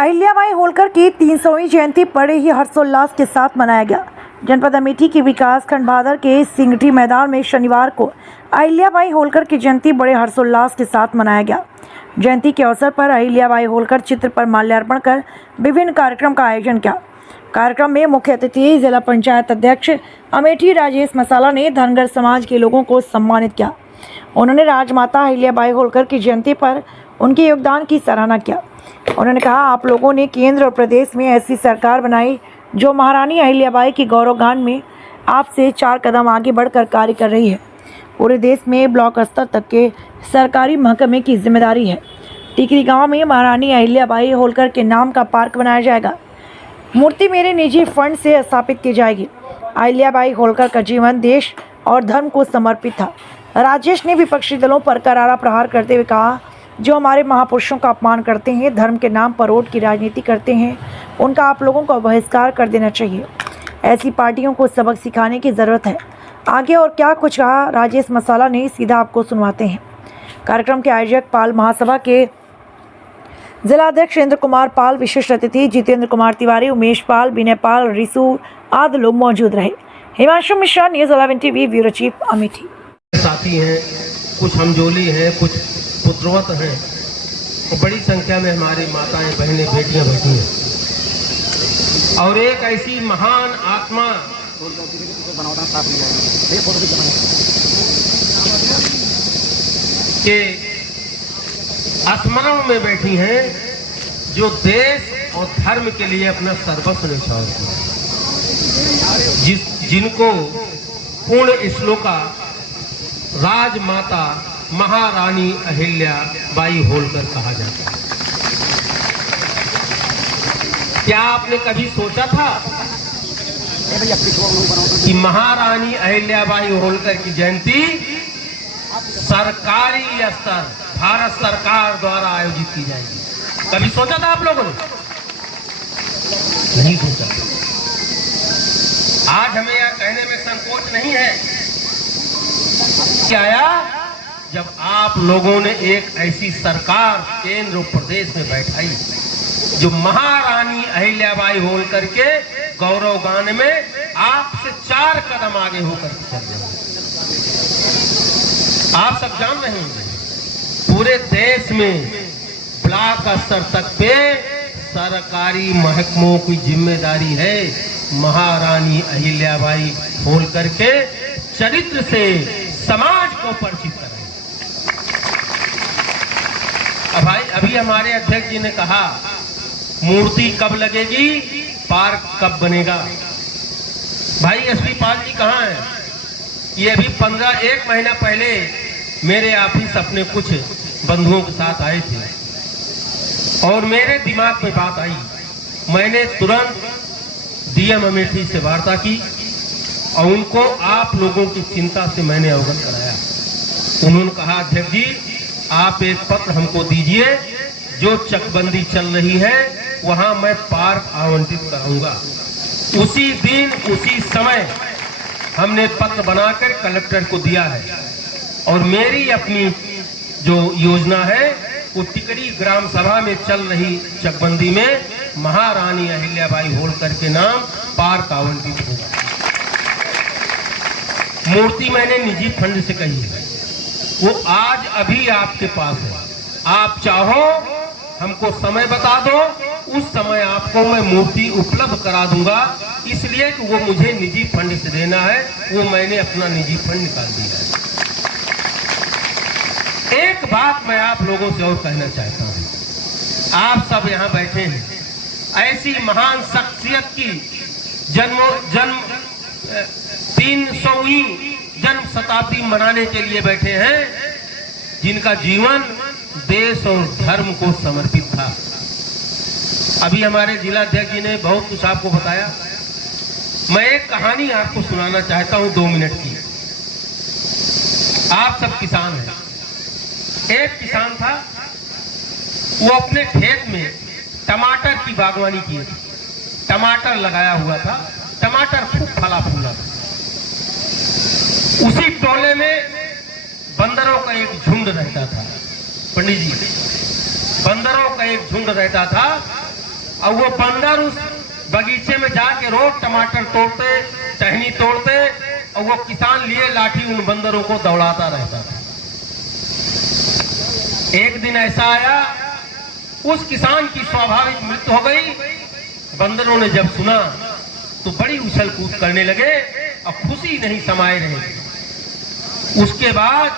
अहिल्याबाई होलकर की 300वीं जयंती बड़े ही हर्षोल्लास के साथ मनाया गया। जनपद अमेठी के विकास खंड भादर के सिंगठी मैदान में शनिवार को अहिल्याबाई होलकर की जयंती बड़े हर्षोल्लास के साथ मनाया गया। जयंती के अवसर पर अहिल्याबाई होलकर चित्र पर माल्यार्पण कर विभिन्न कार्यक्रम का आयोजन किया। कार्यक्रम में मुख्य अतिथि जिला पंचायत अध्यक्ष अमेठी राजेश मसाला ने धनगर समाज के लोगों को सम्मानित किया। उन्होंने राजमाता अहिल्याबाई होलकर की जयंती पर उनके योगदान की सराहना किया। उन्होंने कहा, आप लोगों ने केंद्र और प्रदेश में ऐसी सरकार बनाई जो महारानी अहिल्याबाई की गौरवगान में आपसे 4 कदम आगे बढ़कर कार्य कर रही है। पूरे देश में ब्लॉक स्तर तक के सरकारी महकमे की जिम्मेदारी है। टिकरी गांव में महारानी अहिल्याबाई होलकर के नाम का पार्क बनाया जाएगा। मूर्ति मेरे निजी फंड से स्थापित की जाएगी। अहिल्याबाई होलकर का जीवन देश और धर्म को समर्पित था। राजेश ने विपक्षी दलों पर करारा प्रहार करते हुए कहा, जो हमारे महापुरुषों का अपमान करते हैं, धर्म के नाम पर वोट की राजनीति करते हैं, उनका आप लोगों को बहिष्कार कर देना चाहिए। ऐसी पार्टियों को सबक सिखाने की ज़रूरत है। आगे और क्या कुछ कहा राजेश मसाला ने, सीधा आपको सुनवाते हैं। कार्यक्रम के आयोजक पाल महासभा के जिलाध्यक्ष इंद्र कुमार पाल, विशिष्ट अतिथि जितेंद्र कुमार तिवारी, उमेश पाल, विनय पाल, रिसु आदि लोग मौजूद रहे। Himanshu Mishra, news 11 TV, bureau chief, Amethi. साथी हैं, कुछ हमजोली हैं, कुछ पुत्रवत हैं और बड़ी संख्या में हमारी माताएं, बहनें, बेटियां बैठी हैं और एक ऐसी महान आत्मा के स्मरण में बैठी हैं जो देश और धर्म के लिए अपना सर्वस्व न्यौछावर किया, जिनको पूर्ण श्लोका राजमाता महारानी अहिल्याबाई होलकर कहा जाता है। क्या आपने कभी सोचा था कि महारानी अहिल्याबाई होलकर की जयंती सरकारी स्तर भारत सरकार द्वारा आयोजित की जाएगी? कभी सोचा था आप लोगों ने? नहीं सोचा। आज हमें यह कहने में संकोच नहीं है क्या आया जब आप लोगों ने एक ऐसी सरकार केंद्र और प्रदेश में बैठाई जो महारानी अहिल्याबाई होलकर के गौरवगान में आपसे 4 कदम आगे होकर चल रहे हैं। आप सब जान रहे होंगे पूरे देश में ब्लॉक स्तर तक पे सरकारी महकमों की जिम्मेदारी है महारानी अहिल्याबाई होलकर के चरित्र से समाज को परिचित करें। अब भाई, अभी हमारे अध्यक्ष जी ने कहा मूर्ति कब लगेगी, पार्क कब बनेगा। भाई एसपी पाल जी कहाँ हैं? ये अभी 1 महीना पहले मेरे ऑफिस अपने कुछ बंधुओं के साथ आए थे और मेरे दिमाग में बात आई। मैंने तुरंत डीएम अमेठी से वार्ता की और उनको आप लोगों की चिंता से मैंने अवगत कराया। उन्होंने कहा, अध्यक्ष जी आप एक पत्र हमको दीजिए, जो चकबंदी चल रही है वहां मैं पार्क आवंटित कराऊंगा। उसी दिन उसी समय हमने पत्र बनाकर कलेक्टर को दिया है और मेरी अपनी जो योजना है वो टिकरी ग्राम सभा में चल रही चकबंदी में महारानी अहिल्याबाई होलकर के नाम पार्क आवंटित होगा। मूर्ति मैंने निजी फंड से कही है, वो आज अभी आपके पास है। आप चाहो हमको समय बता दो, उस समय आपको मैं मूर्ति उपलब्ध करा दूंगा। इसलिए कि वो मुझे निजी फंड से देना है, वो मैंने अपना निजी फंड निकाल दिया है। एक बात मैं आप लोगों से और कहना चाहता हूं। आप सब यहाँ बैठे हैं, ऐसी महान शख्सियत की जन्म 300वीं जन्म शताब्दी मनाने के लिए बैठे हैं, जिनका जीवन देश और धर्म को समर्पित था। अभी हमारे जिलाध्यक्ष जी ने बहुत कुछ आपको बताया। मैं एक कहानी आपको सुनाना चाहता हूं 2 मिनट की। आप सब किसान हैं। एक किसान था, वो अपने खेत में टमाटर की बागवानी किए थे। टमाटर लगाया हुआ था, टमाटर खूब फला फूला था। उसी टोले में बंदरों का एक झुंड रहता था। पंडित जी, बंदरों का एक झुंड रहता था और वो बंदर उस बगीचे में जाके रोज टमाटर तोड़ते, टहनी तोड़ते, और वो किसान लिए लाठी उन बंदरों को दौड़ाता रहता था। एक दिन ऐसा आया, उस किसान की स्वाभाविक मृत्यु हो गई। बंदरों ने जब सुना तो बड़ी उछल कूद करने लगे और खुशी नहीं समाये रहे। उसके बाद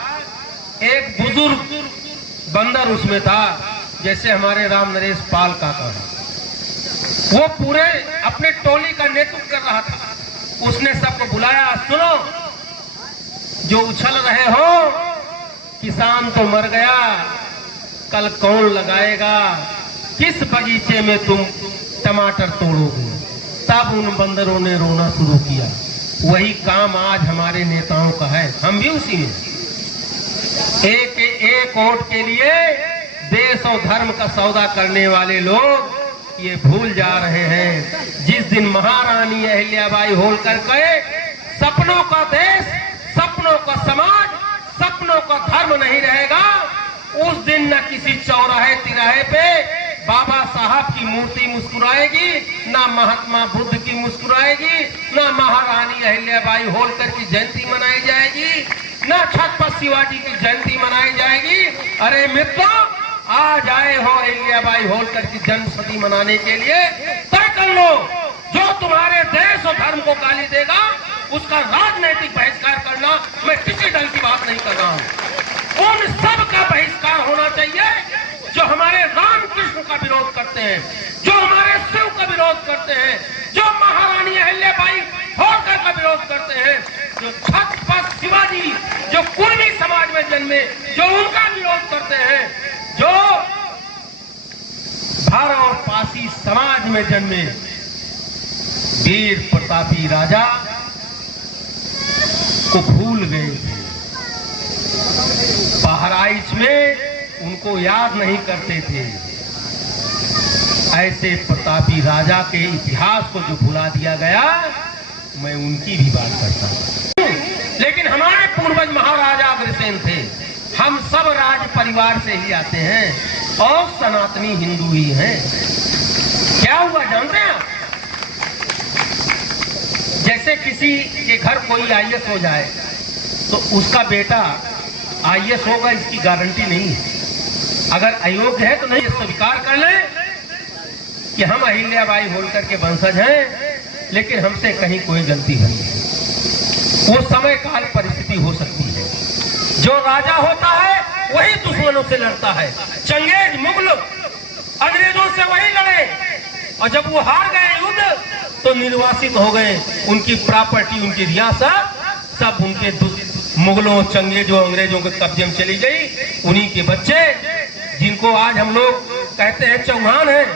एक बुजुर्ग बंदर उसमें था, जैसे हमारे राम नरेश पाल काका है, वो पूरे अपने टोली का नेतृत्व कर रहा था। उसने सबको बुलाया, सुनो, जो उछल रहे हो, किसान तो मर गया, कल कौन लगाएगा, किस बगीचे में तुम टमाटर तोड़ोगे। तब उन बंदरों ने रोना शुरू किया। वही काम आज हमारे नेताओं का है, हम भी उसी में। एक वोट के लिए देश और धर्म का सौदा करने वाले लोग ये भूल जा रहे हैं। जिस दिन महारानी अहिल्याबाई होलकर गए, सपनों का देश, सपनों का समाज, सपनों का धर्म नहीं रहेगा, उस दिन न किसी चौराहे तिराहे पे बाबा साहब की मूर्ति मुस्कुराएगी, ना महात्मा बुद्ध की मुस्कुराएगी, ना महारानी अहिल्याबाई होलकर की जयंती मनाई जाएगी, ना छत्रपति शिवाजी की जयंती मनाई जाएगी। अरे मित्रों, आज आए हो अहिल्याबाई होलकर की जन्मशती मनाने के लिए, तय कर लो, जो तुम्हारे देश और धर्म को गाली देगा उसका राजनीतिक बहिष्कार करना। मैं किसी दल की बात नहीं कर रहा हूँ, उन सब का बहिष्कार होना चाहिए जो हमारे रामकृष्ण का विरोध करते हैं, जो हमारे शिव का विरोध करते हैं, जो महारानी अहिल्याबाई होलकर का विरोध करते हैं, जो छत्रपति शिवाजी जो कुर्मी समाज में जन्मे, जो उनका विरोध करते हैं, जो भारा और पासी समाज में जन्मे वीर प्रतापी राजा को भूल गए थे। बहराइच में उनको याद नहीं करते थे। ऐसे प्रतापी राजा के इतिहास को जो भुला दिया गया, मैं उनकी भी बात करता हूं। लेकिन हमारे पूर्वज महाराजा अग्रसेन थे। हम सब राज परिवार से ही आते हैं और सनातनी हिंदू ही हैं। क्या हुआ जानते हैं आप? जैसे किसी के घर कोई आईएएस हो जाए तो उसका बेटा आईएएस होगा, इसकी गारंटी नहीं है। अगर अयोग्य है तो नहीं, स्वीकार कर लें कि हम अहिल्याबाई होलकर के वंशज हैं, लेकिन हमसे कहीं कोई गलती नहीं है। वो समय काल परिस्थिति हो सकती है। जो राजा होता है वही दुश्मनों से लड़ता है। चंगेज मुगल अंग्रेजों से वही लड़े, और जब वो हार गए युद्ध तो निर्वासित हो गए। उनकी प्रॉपर्टी, उनकी रियासत सब उनके मुगलों, चंगेजों, अंग्रेजों के कब्जे में चली गई। उन्हीं के बच्चे, जिनको आज हम लोग कहते हैं चौहान हैं,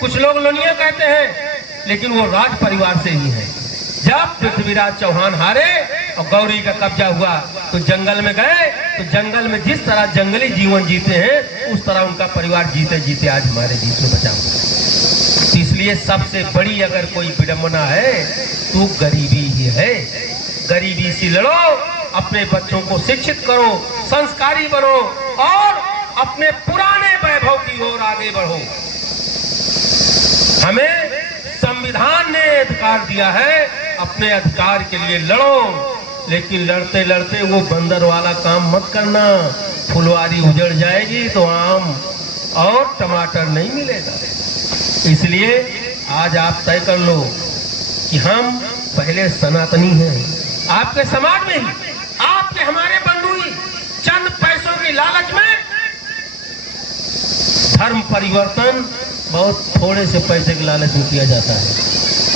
कुछ लोग लोनिया कहते हैं, लेकिन वो राज परिवार से ही है। जब पृथ्वीराज चौहान हारे और गौरी का कब्जा हुआ तो जंगल में गए, तो जंगल में जिस तरह जंगली जीवन जीते हैं उस तरह उनका परिवार जीते जीते आज हमारे बीच में बचा हुआ। इसलिए सबसे बड़ी अगर कोई विडंबना है तो गरीबी ही है। गरीबी से लड़ो, अपने बच्चों को शिक्षित करो, संस्कारी बनो और अपने पुराने वैभव की ओर आगे बढ़ो। हमें संविधान ने अधिकार दिया है, अपने अधिकार के लिए लड़ो, लेकिन लड़ते लड़ते वो बंदर वाला काम मत करना। फुलवारी उजड़ जाएगी तो आम और टमाटर नहीं मिलेगा। इसलिए आज आप तय कर लो कि हम पहले सनातनी हैं। आपके समाज में ही, आपके हमारे बंधु ही चंद पैसों की लालच में धर्म परिवर्तन बहुत थोड़े से पैसे के लालच में किया जाता है।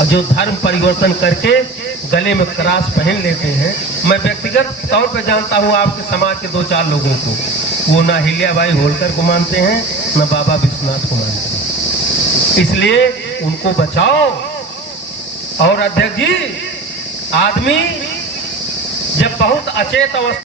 और जो धर्म परिवर्तन करके गले में क्रास पहन लेते हैं, मैं व्यक्तिगत तौर पे जानता हूँ आपके समाज के 2-4 लोगों को, वो ना अहिल्याबाई होलकर को मानते हैं, ना बाबा विश्वनाथ को मानते हैं। इसलिए उनको बचाओ। और अध्यक्ष जी, आदमी जब बहुत अचेत अवस्था